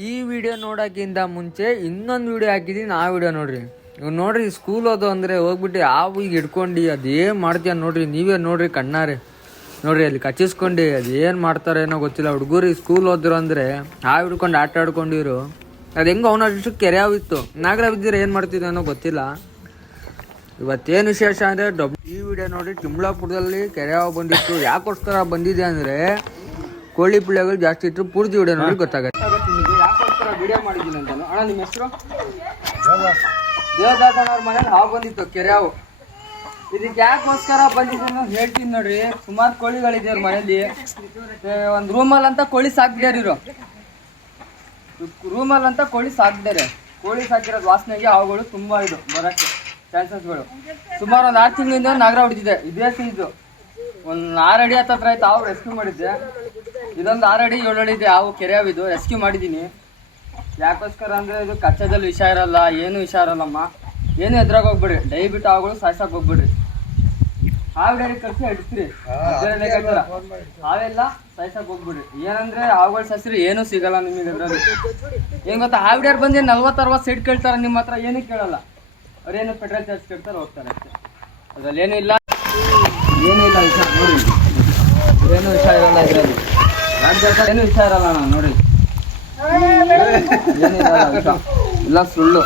ಈ ವಿಡಿಯೋ ನೋಡೋಕ್ಕಿಂತ ಮುಂಚೆ ಇನ್ನೊಂದು ವಿಡಿಯೋ ಹಾಕಿದ್ದೀನಿ. ಆ ವಿಡಿಯೋ ನೋಡ್ರಿ. ಇವ್ ನೋಡ್ರಿ, ಸ್ಕೂಲ್ ಹೋದು ಅಂದರೆ ಹೋಗ್ಬಿಟ್ಟು ಈಗ ಹಿಡ್ಕೊಂಡು ಅದೇನು ಮಾಡ್ತೀಯ ನೋಡ್ರಿ, ನೀವೇ ನೋಡ್ರಿ ಕಣ್ಣಾರೆ ನೋಡ್ರಿ. ಅಲ್ಲಿ ಕಚ್ಚಿಸ್ಕೊಂಡು ಅದೇನು ಮಾಡ್ತಾರೆ ಏನೋ ಗೊತ್ತಿಲ್ಲ. ಹುಡುಗರು ಸ್ಕೂಲ್ ಹೋದ್ರು ಅಂದರೆ ಹಾವು ಹಿಡ್ಕೊಂಡು ಆಟ ಆಡ್ಕೊಂಡಿರು. ಅದು ಹೆಂಗೆ ಅವನಷ್ಟು ಕೆರೆ ಹಾವಿತ್ತು, ನಾಗರ ಬಿದ್ದಿರ ಏನು ಮಾಡ್ತಿದ್ದೆ ಅನ್ನೋ ಗೊತ್ತಿಲ್ಲ. ಇವತ್ತೇನು ವಿಶೇಷ ಅಂದರೆ ಈ ವಿಡಿಯೋ ನೋಡಿ, ಚಿಂಬಳಾಪುರದಲ್ಲಿ ಕೆರೆ ಹಾವು ಬಂದಿತ್ತು. ಯಾಕೋಸ್ಕರ ಬಂದಿದೆ ಅಂದರೆ ಕೋಳಿ ಪಿಳ್ಳೆಗಳು ಜಾಸ್ತಿ ಇತ್ತು. ಪೂರ್ತಿ ವಿಡಿಯೋ ನೋಡಿ ಗೊತ್ತಾಗುತ್ತೆ. ಯಾಕೋಸ್ಕರ ವಿಡಿಯೋ ಮಾಡಿದ್ದೀನಿ ಅಂತ ಅಣ್ಣ. ನಿಮ್ಮ ಹೆಸರು? ದೇವದಾಸ್ ಅವ್ರ ಮನೇಲಿ ಹಾವು ಬಂದಿತ್ತು, ಕೆರೆ ಹಾವು. ಇದಕ್ಕೆ ಯಾಕೋಸ್ಕರ ಬಂದಿದೆ ಅಂತ ಹೇಳ್ತೀನಿ ನೋಡ್ರಿ. ಸುಮಾರು ಕೋಳಿಗಳಿದೆ ಅವ್ರ ಮನೇಲಿ. ಒಂದು ರೂಮಲ್ಲಿ ಅಂತ ಕೋಳಿ ಸಾಕಿದ್ದಾರೆ ಇವರು. ರೂಮಲ್ಲಿ ಅಂತ ಕೋಳಿ ಸಾಕಿದ್ದಾರೆ. ಕೋಳಿ ಸಾಕಿರೋದು ವಾಸನೆಗೆ ಹಾವುಗಳು ತುಂಬ ಇದು ಬರೋಕ್ಕೆ ಚಾನ್ಸಸ್ಗಳು. ಸುಮಾರು ಒಂದು 6 ತಿಂಗಳಿಂದ ನಾಗರ ಹೊಡಿತಿದೆ. ಇದೇ ಸೈಜು ಒಂದು 6 ಅಡಿ ಹತ್ರ ಆಯ್ತು ಹಾವು ರೆಸ್ಕ್ಯೂ ಮಾಡಿದ್ದೆ. ಇದೊಂದು 6 ಅಡಿ 7 ಅಡಿ ಇದೆ ಹಾವು, ಕೆರೆ ಹಾವು ಇದು. ರೆಸ್ಕ್ಯೂ ಮಾಡಿದ್ದೀನಿ. ಯಾಕೋಸ್ಕರ ಅಂದರೆ ಇದು ಕಚ್ಚದಲ್ಲಿ ವಿಷ ಇರಲ್ಲ, ಏನು ವಿಷ ಇರಲ್ಲಮ್ಮ. ಏನು ಎದ್ರಾಗ ಹೋಗ್ಬಿಡ್ರಿ. ದಯವಿಟ್ಟು ಹಾವುಗಳು ಸಾಯ್ಸಕ್ಕೆ ಹೋಗ್ಬಿಡ್ರಿ. ಹಾವು ಡೈರಿ ಕಳಿಸಿ ಹಿಡಿಸ್ರಿ. ಹಾವೆಲ್ಲ ಸಾಯ್ಸಕ್ಕೆ ಹೋಗ್ಬಿಡ್ರಿ. ಏನಂದ್ರೆ ಹಾವುಗಳು ಸಸ್ರಿ ಏನೂ ಸಿಗಲ್ಲ ನಿಮಗೆ ಅದ್ರಲ್ಲಿ. ಏನು ಗೊತ್ತಾ, ಹಾವಿಡ್ಯಾರು ಬಂದು 40-60 ಸೈಡ್ ಕೇಳ್ತಾರೆ ನಿಮ್ಮ ಹತ್ರ, ಏನೂ ಕೇಳಲ್ಲ. ಅವ್ರೇನು ಪೆಟ್ರೋಲ್ ಚಾರ್ಜ್ ಕೇಳ್ತಾರೆ, ಹೋಗ್ತಾರೆ ಅಷ್ಟೇ. ಅದ್ರಲ್ಲಿ ಏನೂ ಇಲ್ಲ ವಿಷ ನೋಡಿ. ಏನು ವಿಷ ಇರಲ್ಲ ಇದರಲ್ಲಿ. ಏನು ವಿಷಯ ಇರಲ್ಲ ನಾನು ನೋಡಿ. ಏನಿಲ್ಲ ವಿಷ ಇಲ್ಲ, ಸುಳ್ಳು.